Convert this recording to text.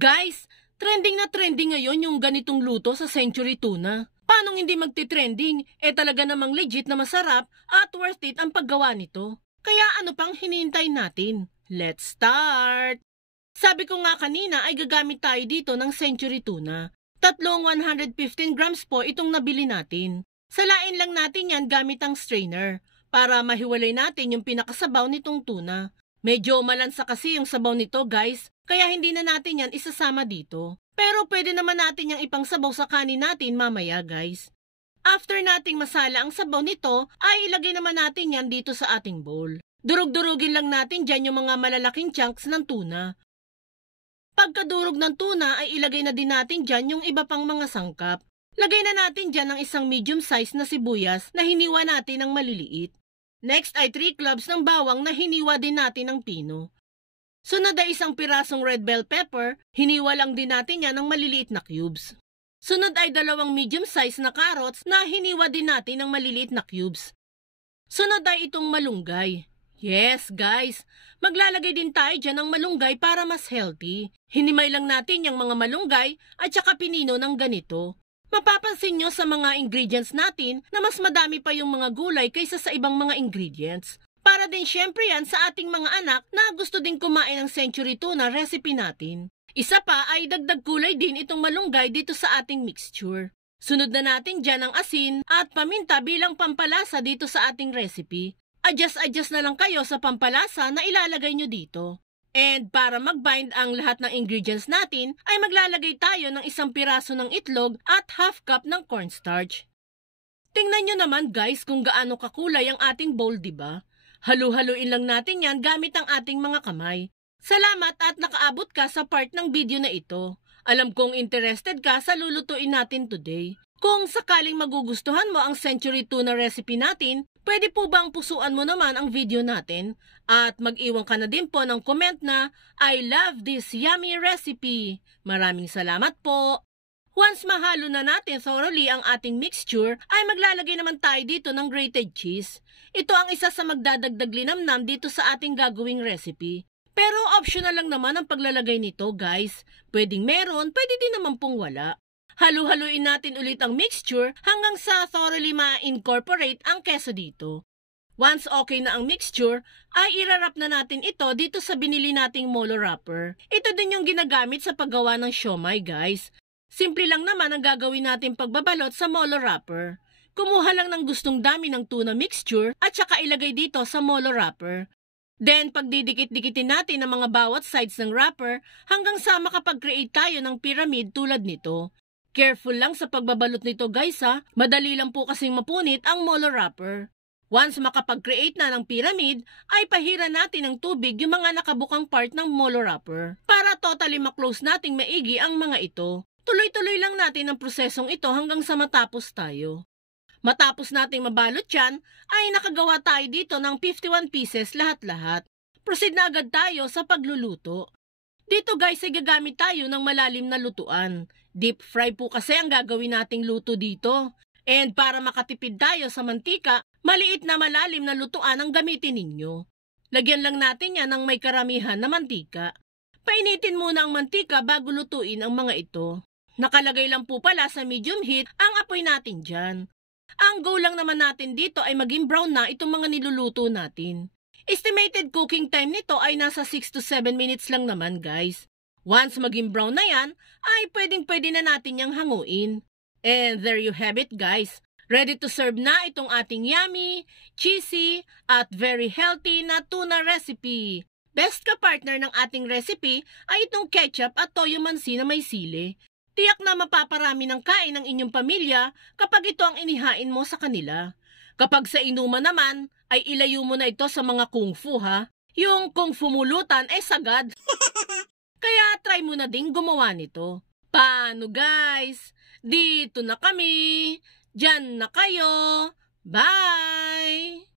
Guys, trending na trending ngayon yung ganitong luto sa Century Tuna. Paano hindi magti-trending? Talaga namang legit na masarap at worth it ang paggawa nito. Kaya ano pang hinihintay natin? Let's start! Sabi ko nga kanina ay gagamit tayo dito ng Century Tuna. Tatlong 115 grams po itong nabili natin. Salain lang natin yan gamit ang strainer para mahiwalay natin yung pinakasabaw nitong tuna. Medyo malansa kasi yung sabaw nito guys, kaya hindi na natin yan isasama dito. Pero pwede naman natin yung ipang sabaw sa kanin natin mamaya guys. After nating masala ang sabaw nito, ay ilagay naman natin yan dito sa ating bowl. Durug-durugin lang natin dyan yung mga malalaking chunks ng tuna. Pagkadurog ng tuna ay ilagay na din natin dyan yung iba pang mga sangkap. Lagay na natin dyan ang isang medium size na sibuyas na hiniwa natin ng maliliit. Next ay 3 cloves ng bawang na hiniwa din natin ng pino. Sunod ay isang pirasong red bell pepper, hiniwa lang din natin yan ng maliliit na cubes. Sunod ay 2 medium size na carrots na hiniwa din natin ng maliliit na cubes. Sunod ay itong malunggay. Yes guys, maglalagay din tayo dyan ng malunggay para mas healthy. Hinimay lang natin yung mga malunggay at saka pinino ng ganito. Mapapansin nyo sa mga ingredients natin na mas madami pa yung mga gulay kaysa sa ibang mga ingredients. Para din syempre yan sa ating mga anak na gusto din kumain ng Century Tuna recipe natin. Isa pa ay dagdag gulay din itong malunggay dito sa ating mixture. Sunod na natin dyan ang asin at paminta bilang pampalasa dito sa ating recipe. Adjust na lang kayo sa pampalasa na ilalagay nyo dito. And para mag-bind ang lahat ng ingredients natin, ay maglalagay tayo ng 1 piraso ng itlog at half cup ng cornstarch. Tingnan nyo naman guys kung gaano kakulay ang ating bowl, diba? Halu-haluin lang natin yan gamit ang ating mga kamay. Salamat at nakaabot ka sa part ng video na ito. Alam kong interested ka sa lulutuin natin today. Kung sakaling magugustuhan mo ang Century Tuna recipe natin, pwede po bang pusuan mo naman ang video natin? At mag-iwan ka na din po ng comment na I love this yummy recipe. Maraming salamat po. Once mahalo na natin thoroughly ang ating mixture, ay maglalagay naman tayo dito ng grated cheese. Ito ang isa sa magdadagdag linamnam dito sa ating gagawing recipe. Pero optional lang naman ang paglalagay nito guys. Pwedeng meron, pwede din naman pong wala. Halu-haluin natin ulit ang mixture hanggang sa thoroughly ma-incorporate ang keso dito. Once okay na ang mixture, ay irarap na natin ito dito sa binili nating molo wrapper. Ito din yung ginagamit sa paggawa ng siomai guys. Simple lang naman ang gagawin natin pagbabalot sa molo wrapper. Kumuha lang ng gustong dami ng tuna mixture at saka ilagay dito sa molo wrapper. Then pagdidikit-dikitin natin ang mga bawat sides ng wrapper hanggang sa makapag-create tayo ng pyramid tulad nito. Careful lang sa pagbabalot nito guys ha, madali lang po kasing mapunit ang molo wrapper. Once makapag-create na ng pyramid, ay pahiran natin ng tubig yung mga nakabukang part ng molo wrapper para totally ma-close nating maigi ang mga ito. Tuloy-tuloy lang natin ang prosesong ito hanggang sa matapos tayo. Matapos nating mabalot yan, ay nakagawa tayo dito ng 51 pieces lahat-lahat. Proceed na agad tayo sa pagluluto. Dito guys ay gagamit tayo ng malalim na lutuan. Deep fry po kasi ang gagawin nating luto dito. And para makatipid tayo sa mantika, maliit na malalim na lutuan ang gamitin ninyo. Lagyan lang natin yan ng may karamihan na mantika. Painitin muna ang mantika bago lutuin ang mga ito. Nakalagay lang po pala sa medium heat ang apoy natin dyan. Ang goal lang naman natin dito ay maging brown na itong mga niluluto natin. Estimated cooking time nito ay nasa 6 to 7 minutes lang naman guys. Once maging brown na yan, ay pwedeng-pwede na natin yang hanguin. And there you have it guys. Ready to serve na itong ating yummy, cheesy, at very healthy na tuna recipe. Best ka-partner ng ating recipe ay itong ketchup at toyo mansi na may sili. Tiyak na mapaparami ng kain ng inyong pamilya kapag ito ang inihain mo sa kanila. Kapag sa inuman naman, ay ilayo mo na ito sa mga kung fu ha. Yung kung fu mulutan sagad. Kaya try mo na din gumawa nito. Paano guys? Dito na kami. Diyan na kayo. Bye!